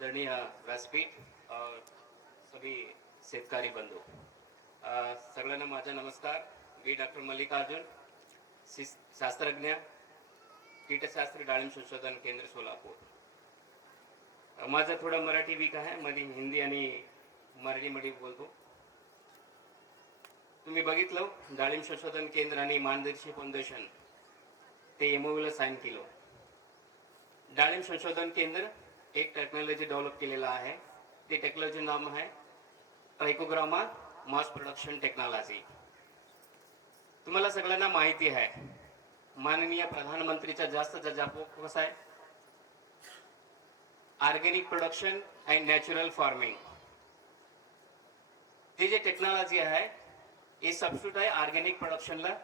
आदरणीय व्यासपीठ और सभी शेतकरी बंधू, सगळ्यांना माझा नमस्कार. मी डॉक्टर मल्लिकार्जुन, शास्त्रज्ञ, कीटशास्त्र डाळिंब संशोधन केंद्र सोलापूर. माझं थोडं मराठी वीक आहे, मध्ये हिंदी आणि मराठीमध्ये बोलतो. तुम्ही बघितलं डाळिंब संशोधन केंद्र आणि मार्गदर्शी फाउंडेशन ते एमओयूला साईन केलं. डाळिंब संशोधन केंद्र एक टेक्नॉलॉजी डेव्हलप केलेला आहे. ते टेक्नॉलॉजी नाम आहे ट्रायकोग्रामा मास प्रोडक्शन टेक्नॉलॉजी. तुम्हाला सगळ्यांना माहिती आहे, माननीय प्रधानमंत्रीचा जास्त फोकस आहे organic production and natural farming. ते जे टेक्नॉलॉजी आहे हे सबस्टिट्यूट आहे ऑर्गेनिक प्रोडक्शनला.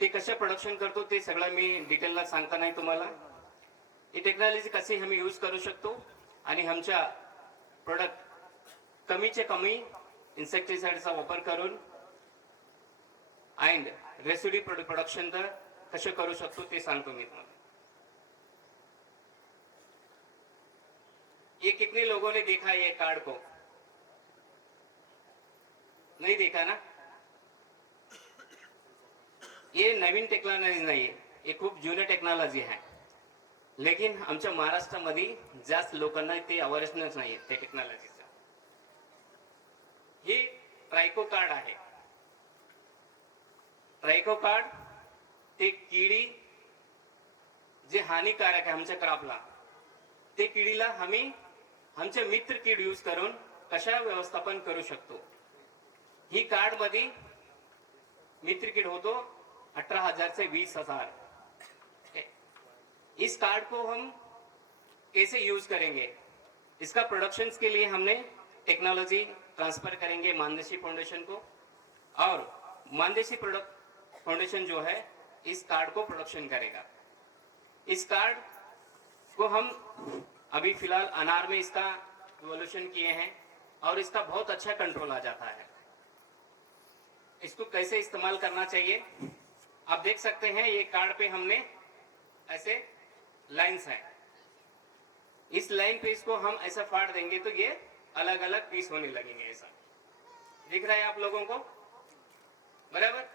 ते कसे प्रोडक्शन करतो ते सगळं मी डिटेलला सांगता नाही तुम्हाला. ही टेक्नॉलॉजी कशी आम्ही यूज करू शकतो आणि आमच्या प्रोडक्ट कमीचे कमी इन्सेक्टिसाइडचा वापर करून अँड रेसिड्यू प्रोडक्शन तर कसे करू शकतो ते सांगतो मी तुम्हाला. ये कितने लोगों ने देखा ये कार्ड को? नहीं देखा ना? ये नवीन टेक्नॉलॉजी नाही आहे, ये खूप जुने टेक्नॉलॉजी आहे. लेकिन आमच्या महाराष्ट्रामध्ये जास्त लोकांना ते अवेअरनेस नाही आहे त्या टेक्नॉलॉजीचा. हे ट्रायको कार्ड आहे. ट्रायको कार्ड ते किडी जे हानिकारक आहे आमच्या क्रॉपला, ते किडीला आम्ही आमचे मित्र कीड यूज करून कशा व्यवस्थापन करू शकतो. ही कार्ड मध्ये मित्र कीड होतो 18,000 से 20,000. इस कार्ड को हम कैसे यूज करेंगे, इसका प्रोडक्शन के लिए हमने टेक्नोलॉजी ट्रांसफर करेंगे मानदेशी फाउंडेशन को, और मानदेशी प्रोडक्ट फाउंडेशन जो है इस कार्ड को प्रोडक्शन करेगा. इस कार्ड को हम अभी फिलहाल अनार में इसका इवोल्यूशन किए हैं और इसका बहुत अच्छा कंट्रोल आ जाता है. इसको कैसे इस्तेमाल करना चाहिए आप देख सकते हैं. ये कार्ड पे हमने ऐसे लाइन्स हैं. इस लाइन पे इसको हम ऐसा फाड़ देंगे तो ये अलग अलग पीस होने लगेंगे. ऐसा दिख रहा है आप लोगों को बराबर.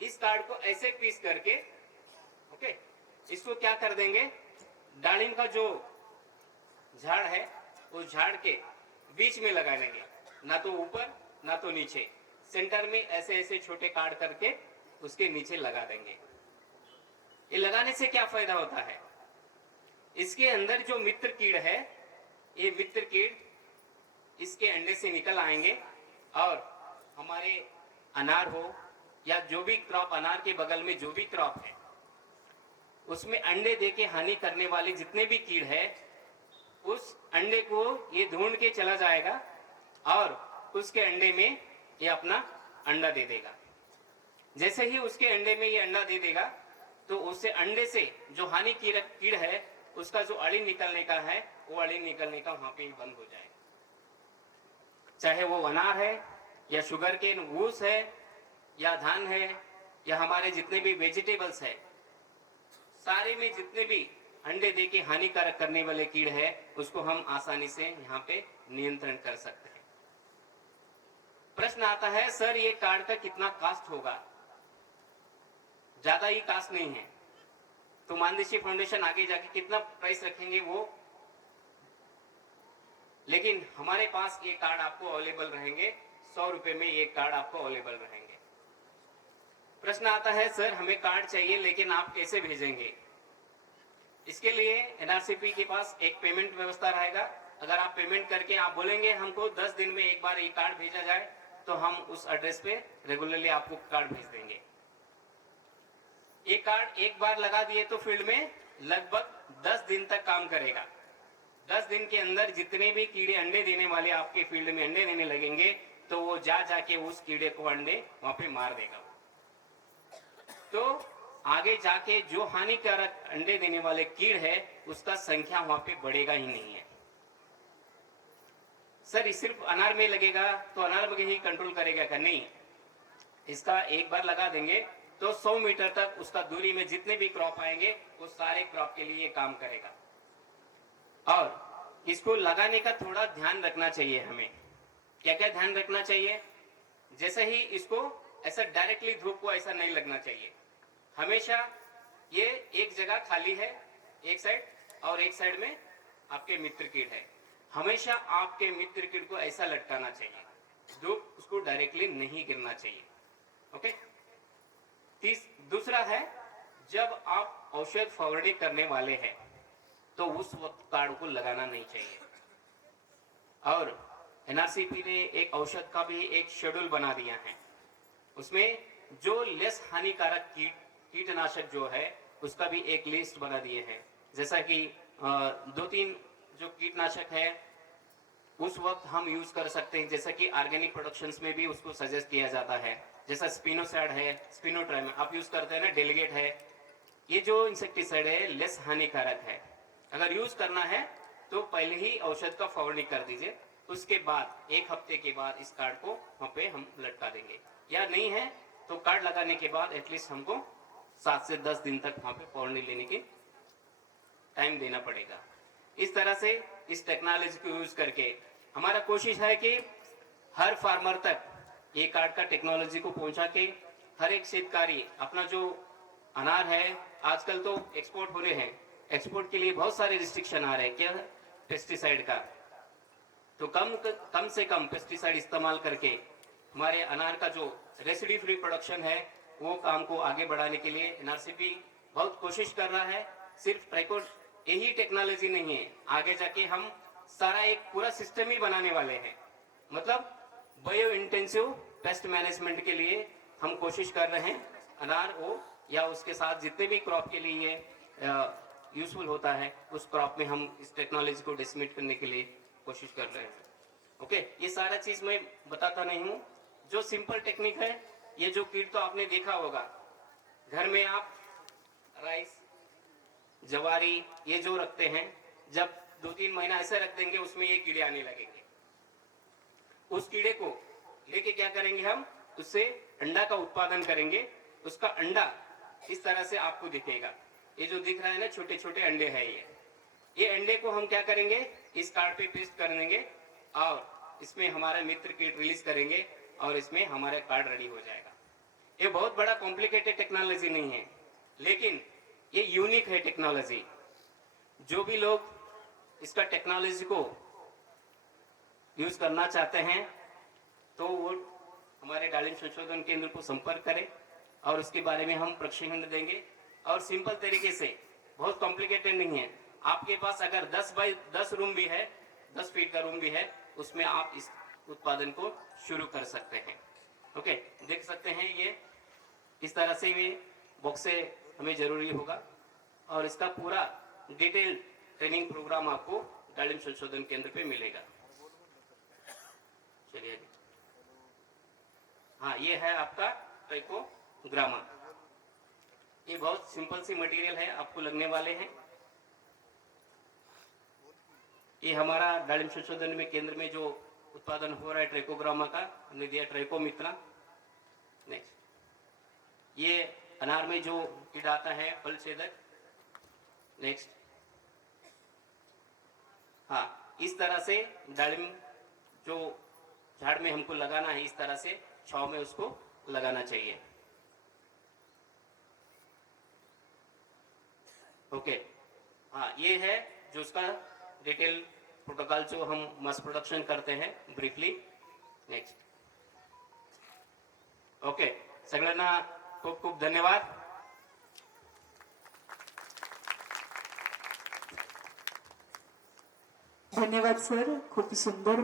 इस कार्ड को ऐसे पीस करके ओके, इसको क्या कर देंगे, डालिम का जो झाड़ है उस झाड़ के बीच में लगा देंगे, ना तो ऊपर ना तो नीचे, सेंटर में ऐसे ऐसे छोटे कार्ड करके उसके नीचे लगा देंगे. ये लगाने से क्या फायदा होता है, इसके अंदर जो मित्र कीड़ है, ये मित्र कीड़ इसके अंडे से निकल आएंगे और हमारे अनार हो या जो भी क्रॉप, अनार के बगल में जो भी क्रॉप है उसमें अंडे देके हानि करने वाले जितने भी कीड़ है, उस अंडे को ये ढूंढ के चला जाएगा और उसके अंडे में ये अपना अंडा दे देगा. जैसे ही उसके अंडे में ये अंडा दे देगा तो उससे अंडे से जो हानि कीड़ है उसका जो अड़ी निकलने का है वो अड़ी निकलने का वहां पे बंद हो जाएगा. चाहे वो अनार है या शुगर केन वूस है या धान है या हमारे जितने भी वेजिटेबल्स है, सारे में जितने भी अंडे देके हानिकारक करने वाले कीड़ है उसको हम आसानी से यहाँ पे नियंत्रण कर सकते हैं. प्रश्न आता है सर ये कार्ड का कितना कास्ट होगा? ज्यादा ही कास्ट नहीं है, तो मानदेशी फाउंडेशन आगे जाके कितना प्राइस रखेंगे वो, लेकिन हमारे पास ये कार्ड आपको अवेलेबल रहेंगे 100 रुपए में. ये कार्ड आपको अवेलेबल रहेंगे. प्रश्न आता है सर हमें कार्ड चाहिए लेकिन आप कैसे भेजेंगे? इसके लिए एनआरसीपी के पास एक पेमेंट व्यवस्था रहेगा. अगर आप पेमेंट करके आप बोलेंगे हमको 10 दिन में एक बार ये कार्ड भेजा जाए तो हम उस एड्रेस पे रेगुलरली आपको कार्ड भेज देंगे. ये कार्ड एक बार लगा दिए तो फील्ड में लगभग 10 दिन तक काम करेगा. 10 दिन के अंदर जितने भी कीड़े अंडे देने वाले आपके फील्ड में अंडे देने लगेंगे तो वो जाके उस कीड़े को अंडे वहां पे मार देगा. तो आगे जाके जो हानिकारक अंडे देने वाले कीड़ है उसका संख्या वहां पे बढ़ेगा ही नहीं है. सर सिर्फ अनार में लगेगा तो अनार में ही कंट्रोल करेगा क्या? नहीं, इसका एक बार लगा देंगे तो 100 मीटर तक उसका दूरी में जितने भी क्रॉप आएंगे वो सारे क्रॉप के लिए काम करेगा. और इसको लगाने का थोड़ा ध्यान रखना चाहिए हमें। क्या क्या ध्यान रखना चाहिए? जैसे ही इसको ऐसा डायरेक्टली धूप को ऐसा नहीं लगना चाहिए। हमेशा ये एक जगह खाली है, एक साइड, और एक साइड में आपके मित्र कीट है। हमेशा आपके मित्र कीट को ऐसा लटकाना चाहिए, धूप उसको डायरेक्टली नहीं गिरना चाहिए। ओके। दूसरा है, जब आप औषध फवारणी करने वाले हैं तो उस वक्त कार्ड को लगाना नहीं चाहिए। और एनआरसीपी ने एक औषध का भी एक शेड्यूल बना दिया है, उसमें जो लेस हानिकारक कीटनाशक जो है उसका भी एक लिस्ट बना दिए हैं। जैसा कि 2-3 जो कीटनाशक है उस वक्त हम यूज कर सकते हैं, जैसा कि ऑर्गेनिक प्रोडक्शंस में भी उसको सजेस्ट किया जाता है। जैसा स्पिनोसाइड है, स्पिनोट्राइम आप यूज करते हैं ना, डेलीगेट है, ये जो इंसेक्टिसाइड है लेस हानिकारक है। अगर यूज करना है तो पहले ही औषध का फवारणी कर दीजिए, उसके बाद 1 हफ्ते के बाद इस कार्ड को वहाँ पे हम लटका देंगे। या नहीं है तो कार्ड लगाने के बाद एटलीस्ट हमको 7 से 10 दिन तक वहाँ पे फवारणी लेने की टाइम देना पड़ेगा। इस तरह से इस टेक्नोलॉजी को यूज करके हमारा कोशिश है कि हर फार्मर तक ये कार्ड का टेक्नोलॉजी को पहुंचा के हर एक शेतकारी अपना जो अनार है, आजकल तो एक्सपोर्ट हो रहे हैं, एक्सपोर्ट के लिए बहुत सारे रिस्ट्रिक्शन आ रहे हैं। क्या? पेस्टिसाइड का। तो कम से कम पेस्टिसाइड इस्तेमाल करके हमारे अनार का जो रेसिड्यू फ्री प्रोडक्शन है वो काम को आगे बढ़ाने के लिए एनआरसीपी बहुत कोशिश कर रहा है। सिर्फ ट्राइको यही टेक्नोलॉजी नहीं है, आगे जाके हम सारा एक पूरा सिस्टम ही बनाने वाले हैं। मतलब बायो इंटेंसिव पेस्ट मैनेजमेंट के लिए हम कोशिश कर रहे हैं। अनार हो या उसके साथ जितने भी क्रॉप के लिए यूजफुल होता है उस क्रॉप में हम इस टेक्नोलॉजी को डिसमिट करने के लिए कोशिश कर रहे हैं। ओके। ये सारा चीज मैं बताता नहीं हूँ, जो सिंपल टेक्निक है। ये जो कीट तो आपने देखा होगा, घर में आप राइस, जवारी ये जो रखते हैं, जब 2-3 महीना ऐसे रख देंगे उसमें ये कीड़े आने लगेंगे। उस कीड़े को लेके क्या करेंगे हम, उससे अंडा का उत्पादन करेंगे। उसका अंडा इस तरह से आपको दिखेगा, ये जो दिख रहा है ना, छोटे छोटे अंडे हैं ये अंडे को हम क्या करेंगे, इस कार्ड पे पेस्ट कर देंगे और इसमें हमारा मित्र कीट रिलीज करेंगे और इसमें हमारा कार्ड रेडी हो जाएगा। ये बहुत बड़ा कॉम्प्लिकेटेड टेक्नोलॉजी नहीं है, लेकिन ये यूनिक है टेक्नोलॉजी। जो भी लोग इसका टेक्नोलॉजी को यूज करना चाहते हैं तो वो हमारे डालिम संशोधन केंद्र को संपर्क करें और उसके बारे में हम प्रशिक्षण देंगे। और सिंपल तरीके से, बहुत कॉम्प्लिकेटेड नहीं है। आपके पास अगर 10 बाई 10 रूम भी है, 10 फीट का रूम भी है, उसमें आप इस उत्पादन को शुरू कर सकते हैं। ओके। देख सकते हैं ये इस तरह से ये बॉक्स से हमें जरूरी होगा और इसका पूरा डिटेल ट्रेनिंग प्रोग्राम आपको डालिम संशोधन केंद्र पे मिलेगा। चलिए। हाँ, ये है आपका ट्राइकोग्रामा। ये बहुत सिंपल सी मटेरियल है, आपको लगने वाले हैं। ये हमारा डालिम संशोधन में केंद्र में जो उत्पादन हो रहा है ट्राइकोग्रामा का, हमने दिया ट्राइकोमित्रा। नेक्स्ट, ये अनार में जो कीड़ा आता है फल छेदक। नेक्स्ट, हाँ, इस तरह से डालिम जो झाड़ में हमको लगाना है, इस तरह से छांव में उसको लगाना चाहिए। ओके। हाँ, ये है जो उसका डिटेल प्रोटोकॉल जो हम मास प्रोडक्शन करते हैं ब्रीफली। नेक्स्ट। ओके, सगळ्यांना खूप खूप धन्यवाद। धन्यवाद सर, खूप सुंदर